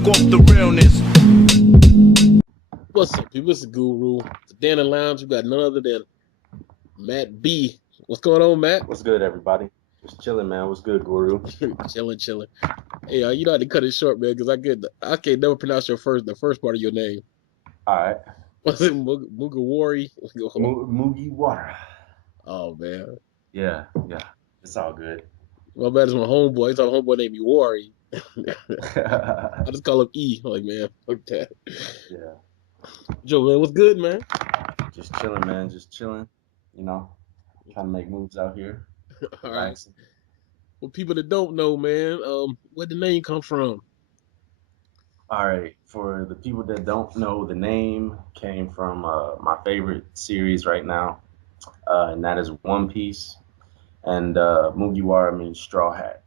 fuck off the realness. What's up, people? It's the Guru. Today in the lounge, we got none other than Matt B. What's going on, Matt? What's good, everybody? Just chilling, man. What's good, Guru? chilling. Hey, you know how to cut it short, man, because I can't never pronounce the first part of your name. All right. Was it Mugawari? Mugiwara. Oh man. Yeah. It's all good. My bad, it's my homeboy. He's my homeboy named Iwari. I just call him E. I'm like, man, fuck that. Yeah. Joe, man, what's good, man? Just chilling, man. Just chilling. You know, trying to make moves out here. All right. Relaxing. Well, people that don't know, man, where the name come from? All right. For the people that don't know, the name came from my favorite series right now, and that is One Piece. And Mugiwara means straw hat.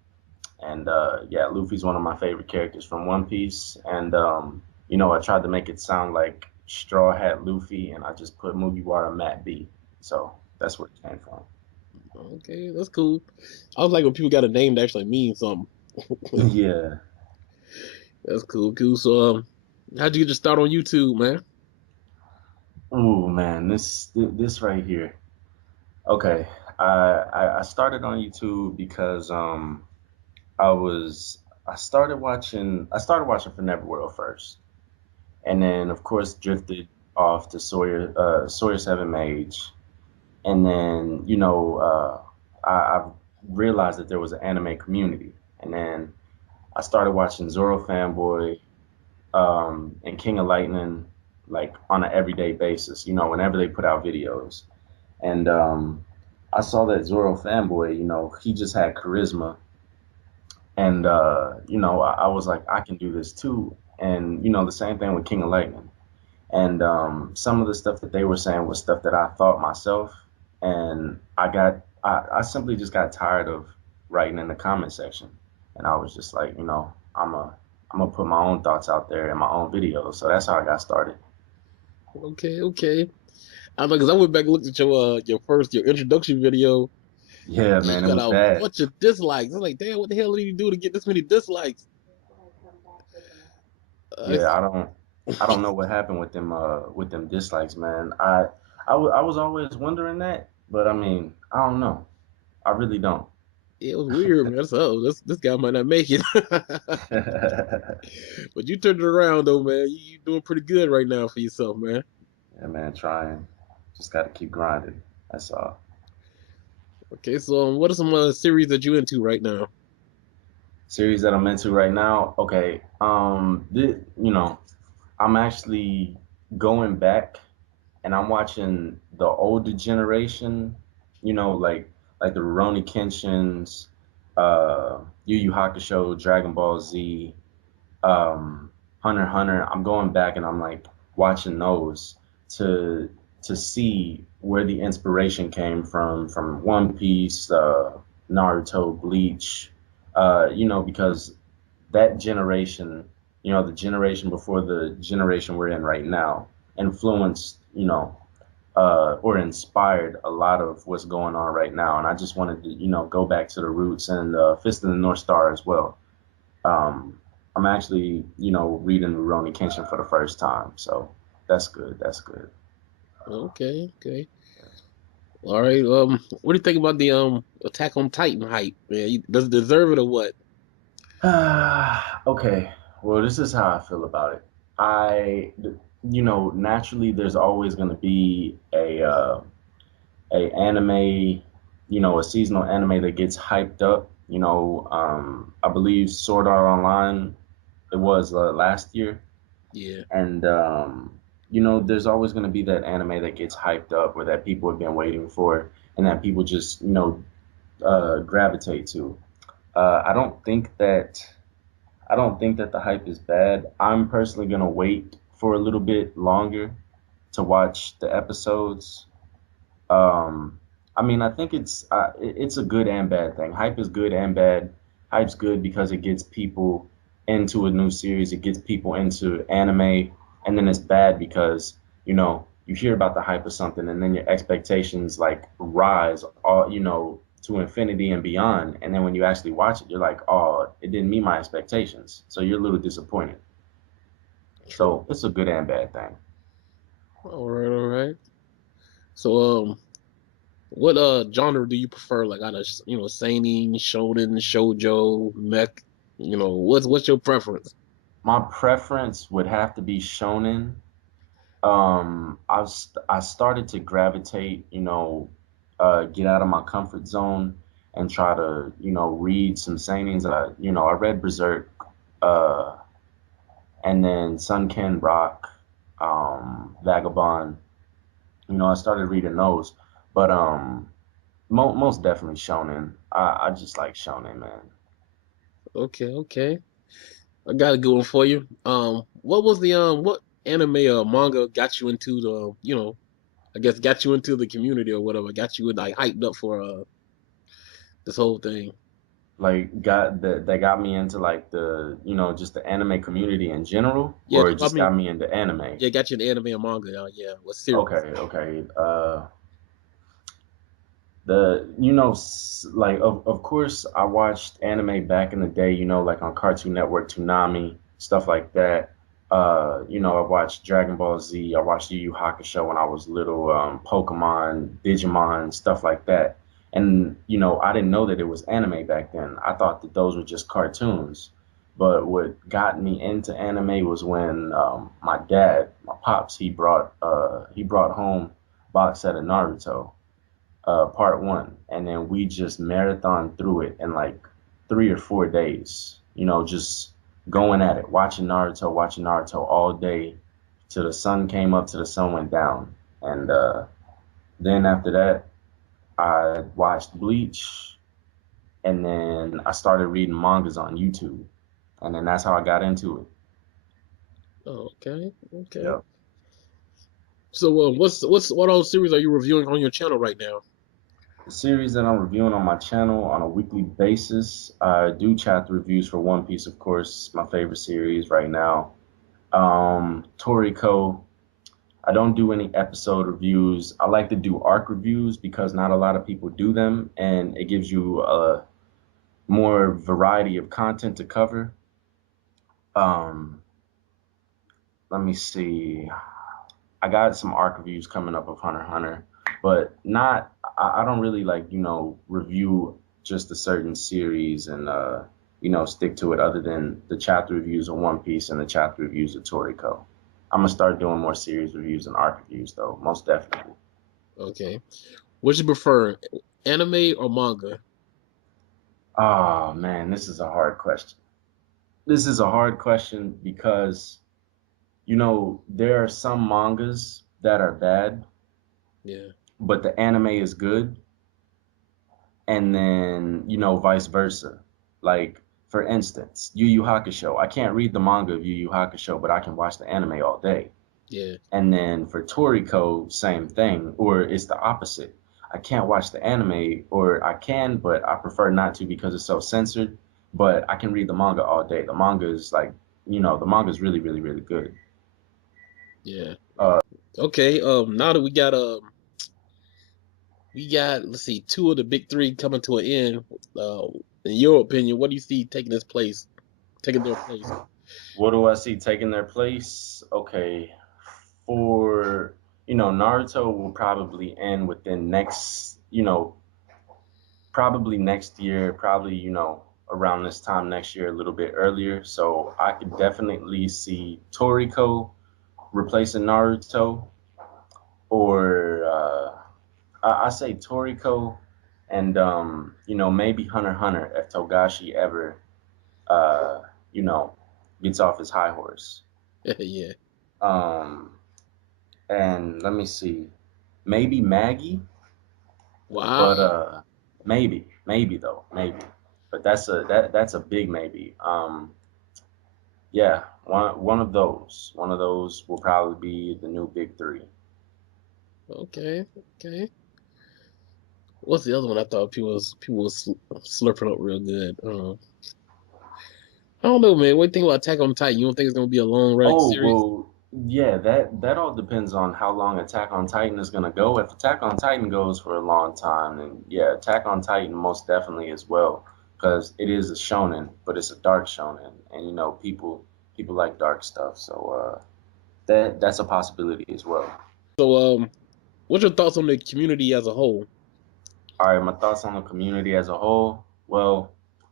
And yeah, Luffy's one of my favorite characters from One Piece. And you know, I tried to make it sound like Straw Hat Luffy, and I just put Mugiwara MattB. So that's where it came from. Okay, that's cool. I was like when people got a name that actually means something. Yeah. That's cool. So, how'd you get your start on YouTube, man? Oh man, this right here. Okay, I started on YouTube because I started watching for Neverworld first, and then of course drifted off to Sawyer Seven Mage, and then I realized that there was an anime community, and then I started watching Zoro Fanboy, and King of Lightning like on an everyday basis. You know, whenever they put out videos, and I saw that Zoro Fanboy. You know, he just had charisma, and you know, I was like, I can do this too. And you know, the same thing with King of Lightning. And some of the stuff that they were saying was stuff that I thought myself, and I simply just got tired of writing in the comment section, and I was just like, you know, I'm gonna put my own thoughts out there in my own videos. So that's how I got started. Okay. I know because I went back and looked at your introduction video. Yeah, And man, you it got was a bad. bunch of dislikes. I was like, damn, what the hell did he do to get this many dislikes? Uh, Yeah, I don't know what happened with them dislikes, man. I was always wondering that, but I mean, I don't know. I really don't. it was weird, man. So this guy might not make it, but you turned it around though, man. You doing pretty good right now for yourself, man. Yeah, man, trying. Just got to keep grinding. That's all. Okay, so what are some series that you into right now? Series that I'm into right now. Okay, you know, I'm actually going back and I'm watching the older generation. You know, like the Rurouni Kenshins, Yu Yu Hakusho, Dragon Ball Z, um, Hunter x Hunter. I'm going back and I'm like watching those to to see where the inspiration came from One Piece, Naruto, Bleach. You know, because that generation, you know, the generation before the generation we're in right now, influenced, you know, or inspired a lot of what's going on right now. And I just wanted to, you know, go back to the roots and Fist of the North Star as well. Um, I'm actually, you know, reading Rurouni Kenshin for the first time, so that's good. That's good. Okay. All right. What do you think about the Attack on Titan hype, man? Does it deserve it or what? Okay, well, this is how I feel about it. You know, naturally, there's always going to be a anime, you know, a seasonal anime that gets hyped up. You know, I believe Sword Art Online, it was last year. Yeah. And you know, there's always going to be that anime that gets hyped up or that people have been waiting for, and that people just, you know, gravitate to. I don't think that the hype is bad. I'm personally going to wait for a little bit longer to watch the episodes. Um, I mean, I think it's a good and bad thing. Hype is good and bad. Hype's good because it gets people into a new series. It gets people into anime, and then it's bad because you know you hear about the hype of something, and then your expectations like rise, all you know, to infinity and beyond. And then when you actually watch it, you're like, oh, it didn't meet my expectations. So you're a little disappointed. True. So it's a good and bad thing. All right, all right. So, what genre do you prefer? Like out of seinen, shonen, shoujo, mech. What's your preference? My preference would have to be shonen. I started to gravitate, get out of my comfort zone and try to, read some seinens. I read Berserk, uh, and then Sunken Rock, Vagabond. I started reading those, but most definitely shonen. I just like shonen, man. Okay, okay. I got a good one for you. What was the what anime or manga got you into the I guess got you into the community or whatever, got you like hyped up for this whole thing. Like that got me into like the just the anime community in general, Yeah, or it I just mean, got me into anime. yeah, got you into anime and manga. Yeah, what series? Okay, okay. Like of course I watched anime back in the day, like on Cartoon Network, Toonami, stuff like that. I watched Dragon Ball Z, I watched Yu Yu Hakusho when I was little, Pokemon, Digimon, stuff like that. And I didn't know that it was anime back then. I thought that those were just cartoons. But what got me into anime was when my dad, my pops, he brought home box set of Naruto, part one, and then we just marathon through it in like 3 or 4 days. Just going at it, watching Naruto all day till the sun came up, till the sun went down, and then after that, I watched Bleach, and then I started reading mangas on YouTube, and then that's how I got into it. Oh, okay, okay. Yep. So, what all series are you reviewing on your channel right now? The series that I'm reviewing on my channel on a weekly basis, I do chapter reviews for One Piece, of course, my favorite series right now. Toriko. I don't do any episode reviews. I like to do arc reviews because not a lot of people do them, and it gives you a more variety of content to cover. Um, Let me see. I got some arc reviews coming up of Hunter x Hunter, but not. I don't really like review just a certain series and stick to it. Other than the chapter reviews of One Piece and the chapter reviews of Toriko, I'm gonna start doing more series reviews and arc reviews though, most definitely. Okay, what you prefer, anime or manga? Oh man, this is a hard question. This is a hard question because there are some mangas that are bad, Yeah, but the anime is good, and then vice versa. Like for instance, Yu Yu Hakusho. I can't read the manga of Yu Yu Hakusho, but I can watch the anime all day. yeah, And then for Toriko, same thing, or it's the opposite. I can't watch the anime, or I can, but I prefer not to because it's so censored. But I can read the manga all day. The manga is like, the manga is really, really, really good. yeah. Uh, Okay, now that we got let's see, two of the big three coming to an end. Uh, in your opinion, what do you see taking their place? what do I see taking their place? Okay, for Naruto will probably end within probably next year, probably around this time next year, a little bit earlier. So I could definitely see Toriko replacing Naruto, or I say Toriko, and maybe Hunter x Hunter if Togashi ever uh, you know gets off his high horse. Yeah. Um, and let me see, maybe Maggie, but Wow. maybe though, maybe. But that's a big maybe. Yeah, one of those will probably be the new big three. Okay. Okay. What's the other one? I thought people was slurping up real good. I don't know, man. What do you think about Attack on Titan? You don't think it's gonna be a long running Oh series? well, yeah, that all depends on how long Attack on Titan is gonna go. If Attack on Titan goes for a long time, then yeah, Attack on Titan most definitely as well, because it is a shonen, but it's a dark shonen, and people. People like dark stuff. So that's a possibility as well. So, what's your thoughts on the community as a whole? All right, my thoughts on the community as a whole. Well,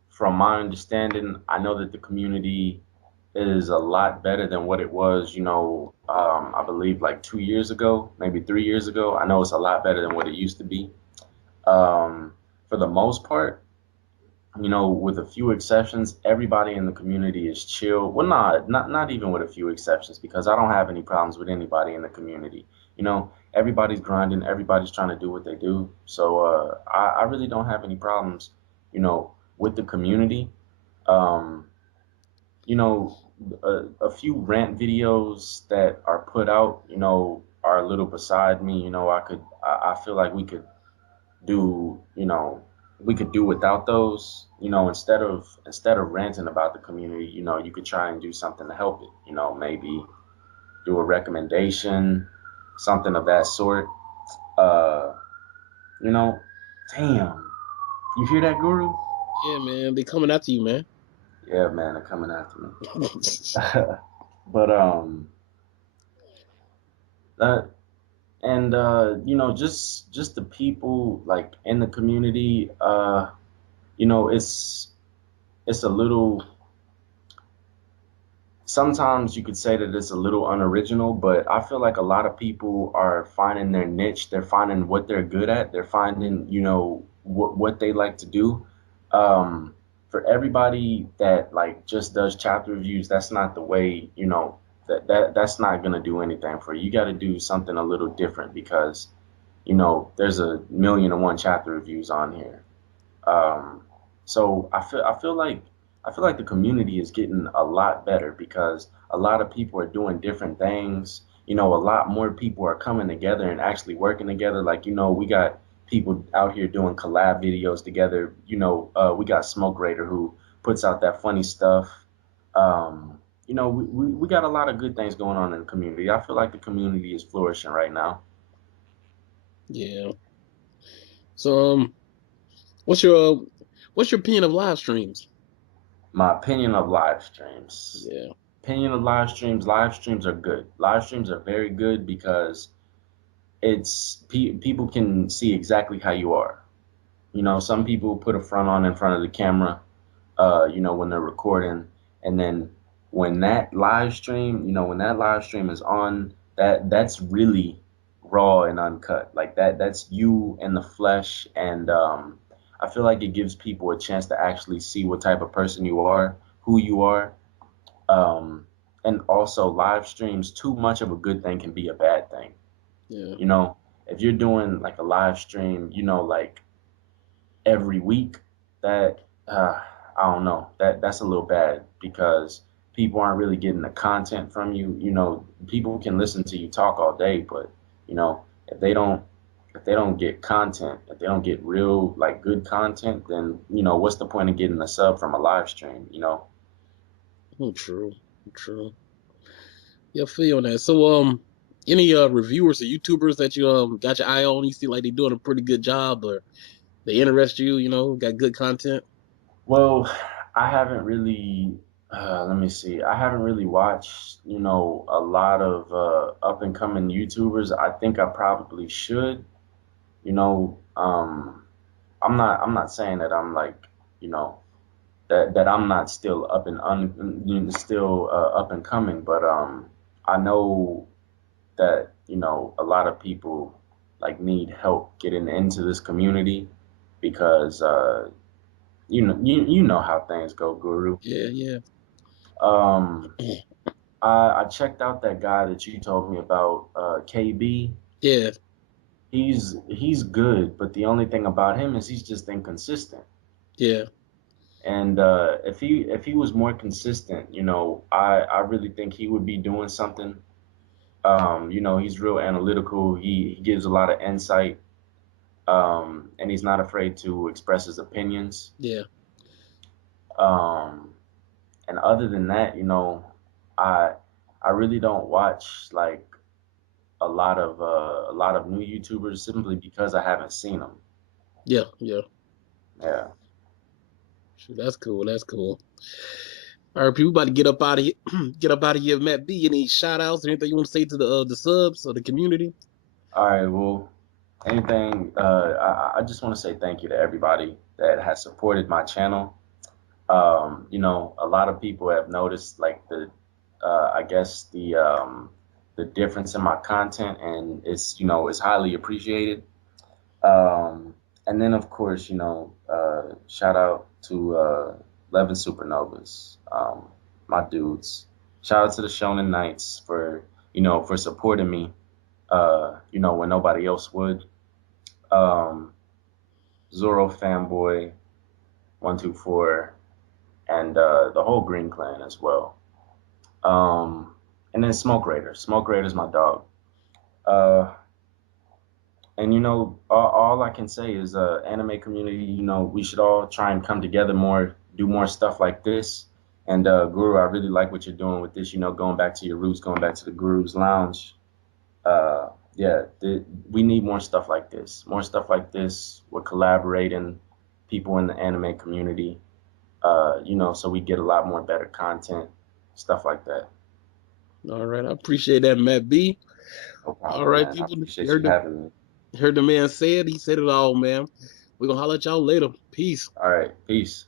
from my understanding, I know that the community is a lot better than what it was, I believe like 2 years ago, maybe 3 years ago. I know it's a lot better than what it used to be. Um, for the most part, with a few exceptions, everybody in the community is chill. Well, not even with a few exceptions, because I don't have any problems with anybody in the community. Everybody's grinding, everybody's trying to do what they do. So I really don't have any problems, with the community. Um, you know, a few rant videos that are put out, are a little beside me. I feel like do, you know, we could do without those. Instead of ranting about the community, you could try and do something to help it. Maybe do a recommendation, something of that sort. Uh, you know, damn, you hear that, Guru? Yeah, man, they coming after you, man. Yeah, man, they're coming after me. But that and just the people like in the community. It's a little sometimes you could say that it's a little unoriginal, but I feel like a lot of people are finding their niche. They're finding what they're good at. They're finding, what they like to do. Um, for everybody that like just does chapter reviews, that's not the way, that's not gonna do anything for you. You got to do something a little different because, there's a million and one chapter reviews on here. Um, so I feel like the community is getting a lot better because a lot of people are doing different things. A lot more people are coming together and actually working together. Like, we got people out here doing collab videos together. We got Smoke Raider who puts out that funny stuff. Um, we got a lot of good things going on in the community. I feel like the community is flourishing right now. Yeah. So, what's your what's your opinion of live streams? My opinion of live streams. Yeah, Live streams are good. Live streams are very good because people can see exactly how you are. Some people put a front on in front of the camera, when they're recording, and then when that live stream is on, that's really raw and uncut. Like that's you in the flesh, and I feel like it gives people a chance to actually see what type of person you are, who you are. um, and also live streams, too much of a good thing can be a bad thing. yeah. You know, if you're doing like a live stream, like every week, that I don't know, that's a little bad because people aren't really getting the content from you. People can listen to you talk all day, but if they don't get content, if they don't get real like good content, then what's the point of getting a sub from a live stream? True, true. Yeah, I feel you on that. So, any reviewers or YouTubers that you got your eye on? You see like they doing a pretty good job, or they interest you? Got good content. Well, I haven't really, let me see. I haven't really watched, a lot of up and coming YouTubers. I think I probably should. You know, um, I'm not saying that I'm like, you know, that I'm not still still up and coming, but I know that, a lot of people like need help getting into this community because you know how things go, Guru. Yeah, yeah, Um, I checked out that guy that you told me about, KB. yeah, He's good, but the only thing about him is he's just inconsistent. yeah, And if he was more consistent, I really think he would be doing something. He's real analytical. He gives a lot of insight, and he's not afraid to express his opinions. yeah. Um, and other than that, I I really don't watch like a lot of new YouTubers simply because I haven't seen them. Yeah, yeah. Yeah. Shoot, that's cool. That's cool. All right, people about to get up out of here. Get up out of here, Matt B. Any shout outs or anything you want to say to the subs or the community? All right, well, anything, I just want to say thank you to everybody that has supported my channel. A lot of people have noticed like I guess the difference in my content, and it's highly appreciated. Um, and then of course, shout out to 11 Supernovas, my dudes. Shout out to the Shonen Knights for for supporting me, when nobody else would. Um, Zoro fanboy 124 and the whole Green Clan as well. Um, and then Smoke Raider. Smoke Raider's my dog. Uh, and all I can say is, anime community. We should all try and come together more, do more stuff like this. And Guru, I really like what you're doing with this. Going back to your roots, going back to the Guru's Lounge. Yeah, we need more stuff like this. More stuff like this. We're collaborating, people in the anime community. So we get a lot more better content, stuff like that. All right, I appreciate that, Matt B. No All problem, right, man. I people, appreciate you having me. heard the man said. He said it all, man. We're gonna holler at y'all later. Peace. All right, peace.